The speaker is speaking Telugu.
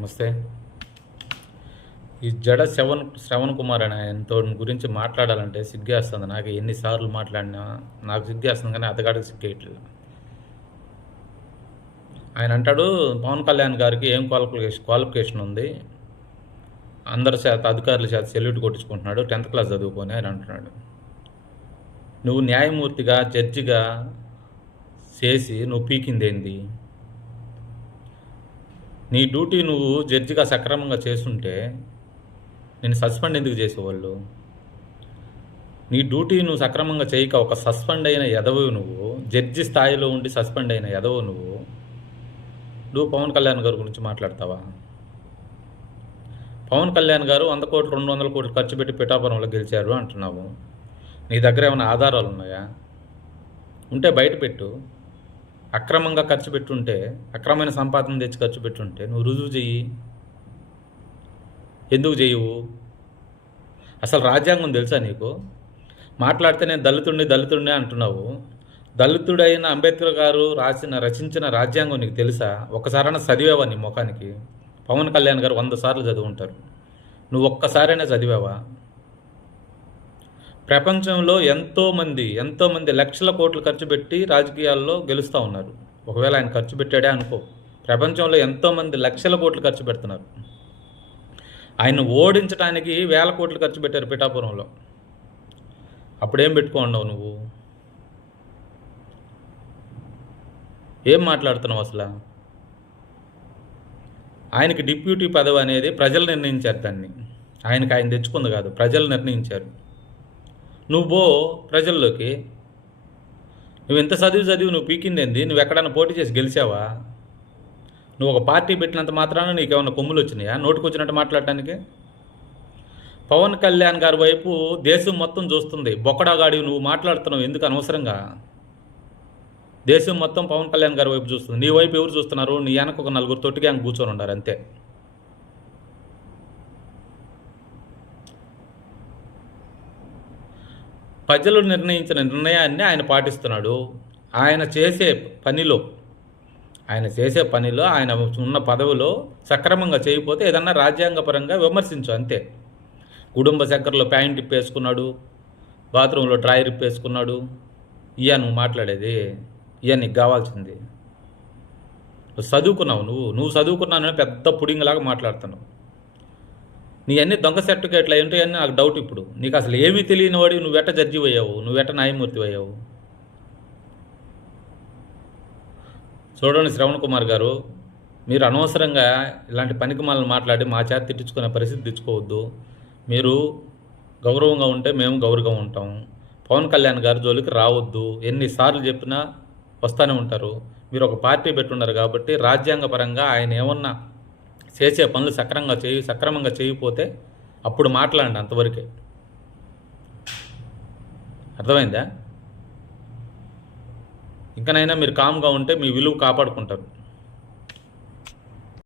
నమస్తే. ఈ శ్రవణ్ కుమార్ అనే ఆయనతో గురించి మాట్లాడాలంటే సిగ్గేస్తుంది. నాకు ఎన్నిసార్లు మాట్లాడినా నాకు సిగ్గేస్తుంది, కానీ అతగాడికి సిగ్గేయట్లేదు. ఆయన అంటాడు, పవన్ కళ్యాణ్ గారికి ఏం క్వాలిఫికేషన్ ఉంది, అందరి చేత అధికారుల చేత సెల్యూట్ కొట్టించుకుంటున్నాడు, 10th క్లాస్ చదువుకొని ఆయన అంటున్నాడు. నువ్వు న్యాయమూర్తిగా జడ్జిగా చేసి నువ్వు పీకిందేంది? నీ డ్యూటీ నువ్వు జడ్జిగా సక్రమంగా చేస్తుంటే నేను సస్పెండ్ ఎందుకు చేసేవాళ్ళు? నీ డ్యూటీ నువ్వు సక్రమంగా చేయక ఒక సస్పెండ్ అయిన ఎదవు నువ్వు, జడ్జి స్థాయిలో ఉండి సస్పెండ్ అయిన ఎదవు నువ్వు పవన్ కళ్యాణ్ గారి గురించి మాట్లాడతావా? పవన్ కళ్యాణ్ గారు 100 కోట్లు 200 కోట్లు ఖర్చు పెట్టి పిఠాపురంలో గెలిచారు అంటున్నావు. నీ దగ్గర ఏమైనా ఆధారాలు ఉన్నాయా? ఉంటే బయట పెట్టు. అక్రమంగా ఖర్చు పెట్టుంటే, అక్రమమైన సంపాదన తెచ్చి ఖర్చు పెట్టుంటే నువ్వు రుజువు చెయ్యి. ఎందుకు చేయవు? అసలు రాజ్యాంగం తెలుసా నీకు? మాట్లాడితే నేను దళితుడిని అంటున్నావు. దళితుడైన అంబేద్కర్ గారు రచించిన రాజ్యాంగం నీకు తెలుసా? ఒకసారైనా చదివావా నీ ముఖానికి? పవన్ కళ్యాణ్ గారు 100 సార్లు చదువుంటారు. నువ్వు ఒక్కసారైనా చదివావా? ప్రపంచంలో ఎంతోమంది లక్షల కోట్లు ఖర్చు పెట్టి రాజకీయాల్లో గెలుస్తూ ఉన్నారు. ఒకవేళ ఆయన ఖర్చు పెట్టాడే అనుకో, ప్రపంచంలో ఎంతోమంది లక్షల కోట్లు ఖర్చు పెడుతున్నారు. ఆయన ఓడించడానికి 1000 కోట్లు ఖర్చు పెట్టారు పిఠాపురంలో. అప్పుడేం పెట్టుకోండవు నువ్వు? ఏం మాట్లాడుతున్నావు అసలు? ఆయనకి డిప్యూటీ పదవి అనేది ప్రజలు నిర్ణయించారు. దాన్ని ఆయన తెచ్చుకుంది కాదు, ప్రజలు నిర్ణయించారు. నువ్వు ప్రజల్లోకి నువ్వు ఎంత చదివి నువ్వు పీకిందేంది? నువ్వు ఎక్కడన్నా పోటీ చేసి గెలిచావా? నువ్వు ఒక పార్టీ పెట్టినంత మాత్రాన నీకేమన్నా కొమ్ములు వచ్చినాయా నోటుకు వచ్చినట్టు మాట్లాడటానికి? పవన్ కళ్యాణ్ గారి వైపు దేశం మొత్తం చూస్తుంది. బొక్కడాగాడి నువ్వు మాట్లాడుతున్నావు ఎందుకు అనవసరంగా? దేశం మొత్తం పవన్ కళ్యాణ్ గారి వైపు చూస్తుంది. నీ వైపు ఎవరు చూస్తున్నారు? నీ వెనక ఒక 4 తొట్టిగా కూర్చొని ఉన్నారు అంతే. ప్రజలు నిర్ణయించిన నిర్ణయాన్ని ఆయన పాటిస్తున్నాడు. ఆయన చేసే పనిలో ఆయన ఉన్న పదవిలో సక్రమంగా చేయకపోతే ఏదన్నా రాజ్యాంగపరంగా విమర్శించు అంతే. కుటుంబ చక్కెరలో ప్యాంట్ ఇప్పేసుకున్నాడు, బాత్రూంలో డ్రాయర్ ఇప్పేసుకున్నాడు, నువ్వు మాట్లాడేది? నీకు కావాల్సింది? చదువుకున్నావు నువ్వు చదువుకున్నానని పెద్ద పుడింగ్లాగా మాట్లాడుతున్నావు. నీ అన్ని దొంగ సర్టిఫికేట్లు అయి ఉంటాయని నాకు డౌట్. ఇప్పుడు నీకు అసలు ఏమీ తెలియని వాడి నువ్వెట్ట జడ్జి అయ్యావు? నువ్వెట్ట న్యాయమూర్తి అయ్యావు? చూడండి శ్రవణ్ కుమార్ గారు, మీరు అనవసరంగా ఇలాంటి పనికిమాలను మాట్లాడి మా చేత తిట్టించుకునే పరిస్థితి తెచ్చుకోవద్దు. మీరు గౌరవంగా ఉంటే మేము గౌరవంగా ఉంటాం. పవన్ కళ్యాణ్ గారి జోలికి రావద్దు. ఎన్నిసార్లు చెప్పినా వస్తూనే ఉంటారు. మీరు ఒక పార్టీ పెట్టున్నారు కాబట్టి రాజ్యాంగపరంగా ఆయన ఏమన్నా చేసే పనులు సక్రమంగా చేయకపోతే అప్పుడు మాట్లాడండి, అంతవరకే. అర్థమైందా? ఇంకనైనా మీరు కామ్గా ఉంటే మీ విలువ కాపాడుకుంటారు.